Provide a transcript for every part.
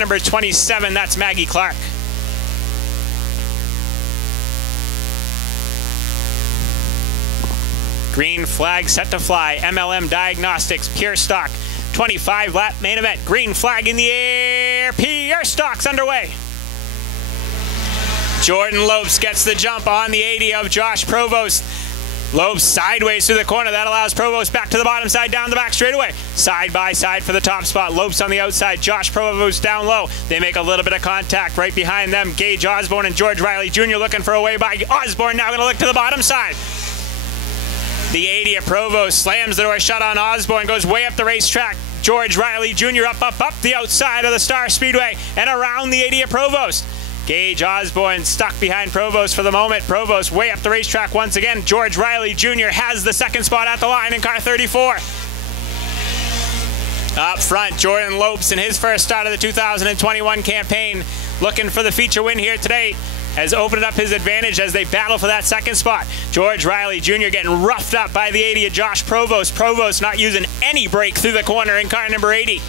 Number 27, that's Maggie Clark. Green flag set to fly. MLM Diagnostics, Pure Stock. 25 lap main event. Green flag in the air. Pure Stock's underway. Jordan Lopes gets the jump on the 80 of Josh Provost. Lopes sideways through the corner. That allows Provost back to the bottom side, down the back straightaway. Side by side for the top spot. Lopes on the outside. Josh Provost down low. They make a little bit of contact right behind them. Gage Osborne and George Riley Jr. looking for a way by Osborne. Now going to look to the bottom side. The 80 of Provost slams the door shut on Osborne. Goes way up the racetrack. George Riley Jr. up the outside of the Star Speedway and around the 80 of Provost. Gage Osborne stuck behind Provost for the moment. Provost way up the racetrack once again. George Riley Jr. has the second spot at the line in car 34. Up front, Jordan Lopes in his first start of the 2021 campaign, looking for the feature win here today, has opened up his advantage as they battle for that second spot. George Riley Jr. getting roughed up by the 80 of Josh Provost. Provost not using any brake through the corner in car number 80.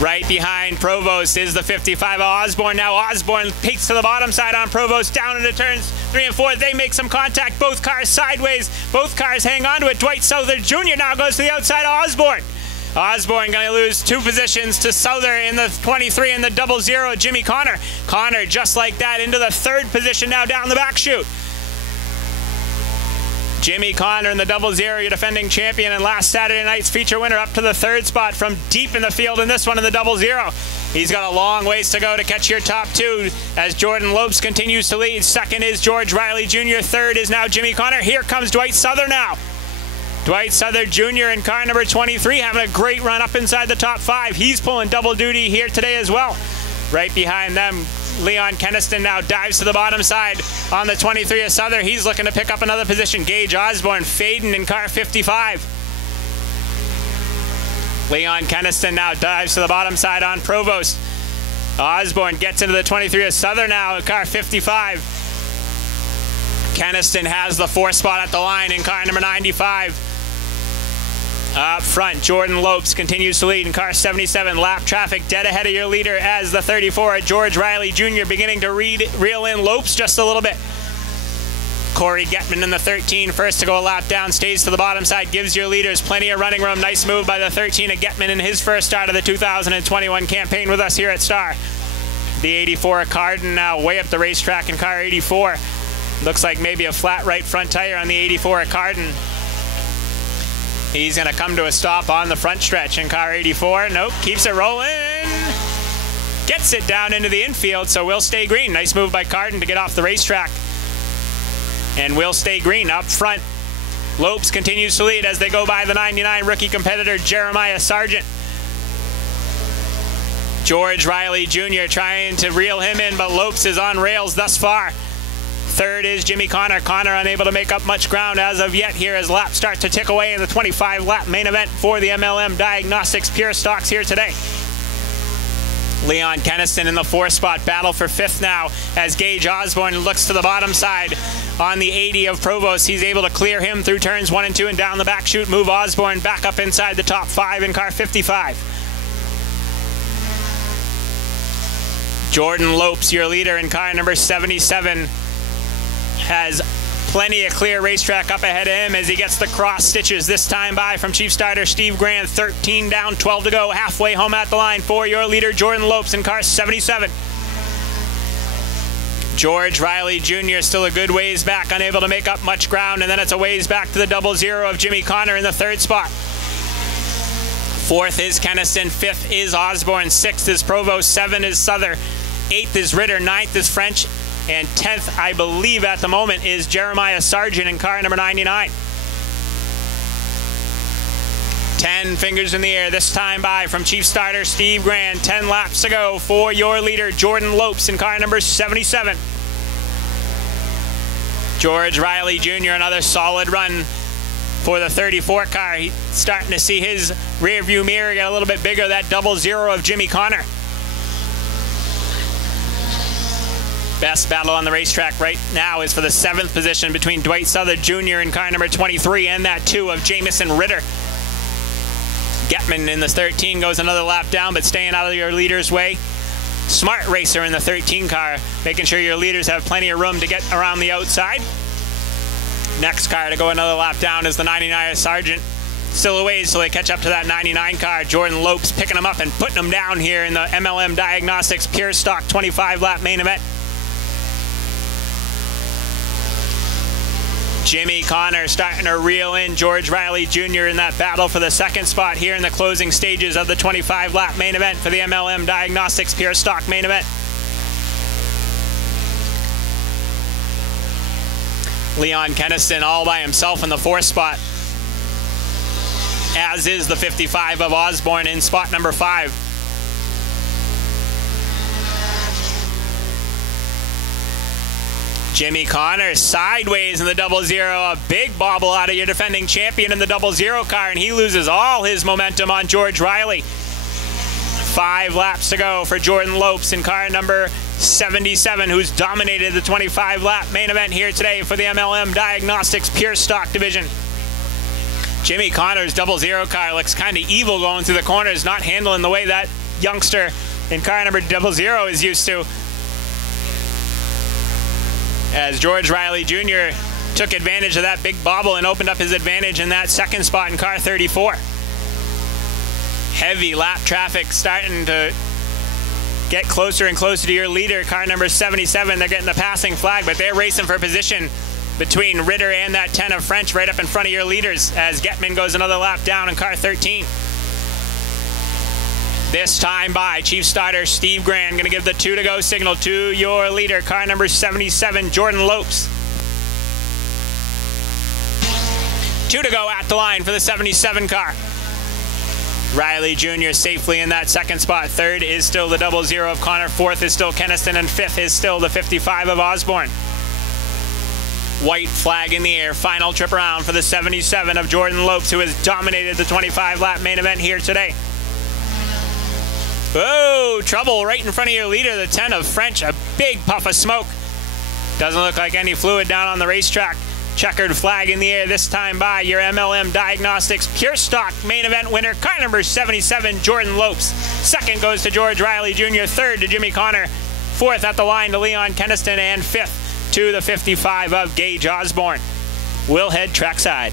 Right behind Provost is the 55 of Osborne. Now Osborne peeks to the bottom side on Provost, down into turns 3 and 4. They make some contact, both cars sideways. Both cars hang on to it. Dwight Souther Jr. now goes to the outside of Osborne. Osborne going to lose 2 positions to Souther in the 23 and the 00, Jimmy Connor. Connor just like that into the 3rd position now down the back chute. Jimmy Connor in the 00, your defending champion and last Saturday night's feature winner, up to the 3rd spot from deep in the field in this one in the 00. He's got a long ways to go to catch your top 2 as Jordan Lopes continues to lead. 2nd is George Riley Jr. 3rd is now Jimmy Connor. Here comes Dwight Souther now. Dwight Souther Jr. in car number 23 having a great run up inside the top 5. He's pulling double duty here today as well. Right behind them, Leon Keniston now dives to the bottom side on the 23 of Souther. He's looking to pick up another position. Gage Osborne fading in car 55. Leon Keniston now dives to the bottom side on Provost. Osborne gets into the 23 of Souther now in car 55. Keniston has the 4th spot at the line in car number 95. Up front, Jordan Lopes continues to lead in car 77. Lap traffic dead ahead of your leader as the 34 at George Riley Jr. beginning to reel in Lopes just a little bit. Corey Getman in the 13, first to go a lap down, stays to the bottom side, gives your leaders plenty of running room. Nice move by the 13 of Getman in his first start of the 2021 campaign with us here at Star. The 84 of Carden now way up the racetrack in car 84. Looks like maybe a flat right front tire on the 84 of Carden. He's going to come to a stop on the front stretch in car 84. Nope, keeps it rolling. Gets it down into the infield, so we'll stay green. Nice move by Carden to get off the racetrack. And we'll stay green up front. Lopes continues to lead as they go by the 99 rookie competitor Jeremiah Sargent. George Riley Jr. trying to reel him in, but Lopes is on rails thus far. 3rd is Jimmy Connor. Connor unable to make up much ground as of yet here as laps start to tick away in the 25 lap main event for the MLM Diagnostics Pure Stocks here today. Leon Keniston in the 4th spot. Battle for 5th now as Gage Osborne looks to the bottom side on the 80 of Provost. He's able to clear him through turns 1 and 2 and down the back chute. Move Osborne back up inside the top 5 in car 55. Jordan Lopes, your leader in car number 77, has plenty of clear racetrack up ahead of him as he gets the cross stitches this time by from chief starter Steve Grand. 13 down, 12 to go, halfway home at the line for your leader Jordan Lopes in car 77. George Riley Jr. still a good ways back, unable to make up much ground, and then it's a ways back to the 00 of Jimmy Connor in the 3rd spot. 4th is Keniston, 5th is Osborne, 6th is Provost, 7th is Souther, 8th is Ritter, 9th is French, and 10th, I believe at the moment, is Jeremiah Sargent in car number 99. 10 fingers in the air this time by from chief starter Steve Grand. 10 laps to go for your leader Jordan Lopes in car number 77. George Riley Jr. another solid run for the 34 car. He's starting to see his rear view mirror get a little bit bigger. That 00 of Jimmy Connor. Best battle on the racetrack right now is for the 7th position between Dwight Souther Jr. in car number 23 and that 2 of Jamison Ritter. Getman in the 13 goes another lap down, but staying out of your leader's way. Smart racer in the 13 car, making sure your leaders have plenty of room to get around the outside. Next car to go another lap down is the 99 Sargent. Still a ways till they catch up to that 99 car. Jordan Lopes picking them up and putting them down here in the MLM Diagnostics Pure Stock 25-lap main event. Jimmy Connor starting to reel in George Riley Jr. in that battle for the second spot here in the closing stages of the 25-lap main event for the MLM Diagnostics Pure Stock main event. Leon Keniston all by himself in the 4th spot, as is the 55 of Osborne in spot number 5. Jimmy Connor sideways in the 00, a big bobble out of your defending champion in the 00 car, and he loses all his momentum on George Riley. 5 laps to go for Jordan Lopes in car number 77, who's dominated the 25-lap main event here today for the MLM Diagnostics Pure Stock division. Jimmy Connor's 00 car looks kind of evil going through the corners, not handling the way that youngster in car number 00 is used to. As George Riley Jr. took advantage of that big bobble and opened up his advantage in that second spot in car 34. Heavy lap traffic starting to get closer and closer to your leader, car number 77. They're getting the passing flag, but they're racing for position between Ritter and that 10 of French right up in front of your leaders as Getman goes another lap down in car 13. This time by Chief Starter Steve Grand, going to give the 2 to go signal to your leader, car number 77, Jordan Lopes. 2 to go at the line for the 77 car. Riley Jr. safely in that second spot. 3rd is still the 00 of Connor. 4th is still Keniston, and 5th is still the 55 of Osborne. White flag in the air, final trip around for the 77 of Jordan Lopes, who has dominated the 25-lap main event here today. Oh, trouble right in front of your leader, the 10 of French. A big puff of smoke. Doesn't look like any fluid down on the racetrack. Checkered flag in the air, this time by your MLM Diagnostics Pure Stock main event winner, car number 77, Jordan Lopes. 2nd goes to George Riley Jr., 3rd to Jimmy Connor, 4th at the line to Leon Keniston, and 5th to the 55 of Gage Osborne. We'll head trackside.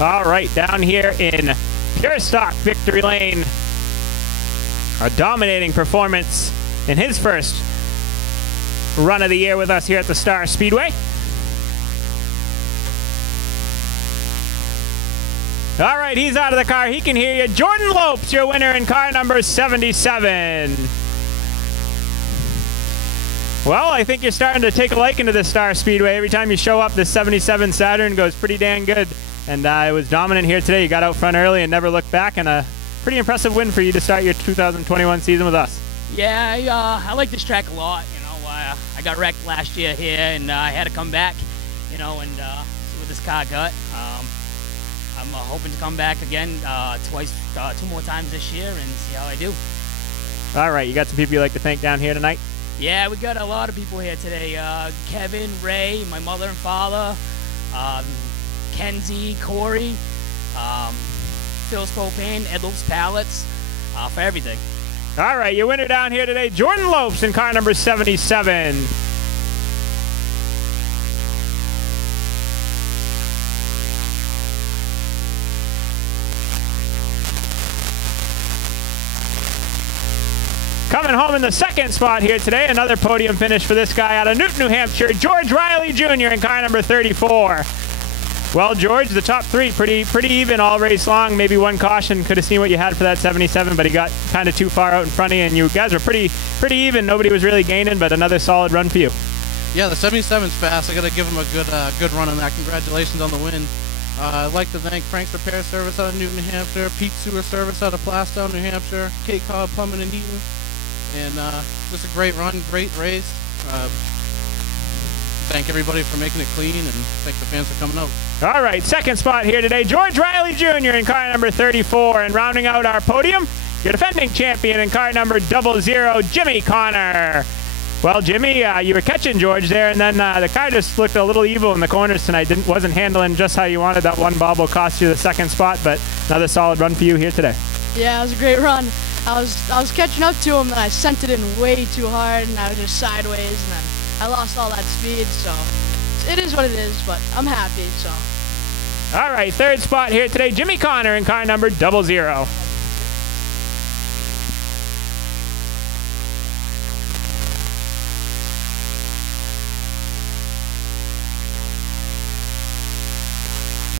All right, down here in Pure Stock Victory Lane, a dominating performance in his first run of the year with us here at the Star Speedway. All right, he's out of the car. He can hear you. Jordan Lopes, your winner in car number 77. Well, I think you're starting to take a liking to this Star Speedway. Every time you show up, this 77 Saturn goes pretty dang good. And it was dominant here today. You got out front early and never looked back, and a pretty impressive win for you to start your 2021 season with us. Yeah, I like this track a lot. You know, I got wrecked last year here, and I had to come back, you know, and see what this car got. I'm hoping to come back again twice, 2 more times this year, and see how I do. All right, you got some people you like to thank down here tonight? Yeah, we got a lot of people here today. Kevin, Ray, my mother and father, Kenzie, Corey, Phil's Propane, Edels Pallets, for everything. All right, your winner down here today, Jordan Lopes in car number 77. Coming home in the second spot here today, another podium finish for this guy out of Newton, New Hampshire, George Riley Jr. in car number 34. Well, George, the top three, pretty even all race long. Maybe one caution. Could have seen what you had for that 77, but he got kind of too far out in front of you, and you guys were pretty even. Nobody was really gaining, but another solid run for you. Yeah, the 77's fast. I got to give him a good run on that. Congratulations on the win. I'd like to thank Frank's Repair Service out of Newton, New Hampshire, Pete's Sewer Service out of Plastow, New Hampshire, Cape Cod Plumbing and Heating, and just a great run, great race. Thank everybody for making it clean, and thank the fans for coming out. All right, second spot here today, George Riley Jr. in car number 34, and rounding out our podium, your defending champion in car number 00, Jimmy Connor. Well, Jimmy, you were catching George there, and then the car just looked a little evil in the corners tonight. Wasn't handling just how you wanted. That one bobble cost you the second spot, but another solid run for you here today. Yeah, it was a great run. I was catching up to him, and I sent it in way too hard, and I was just sideways, and then I lost all that speed, so it is what it is, but I'm happy, so. All right, third spot here today, Jimmy Connor in car number 00.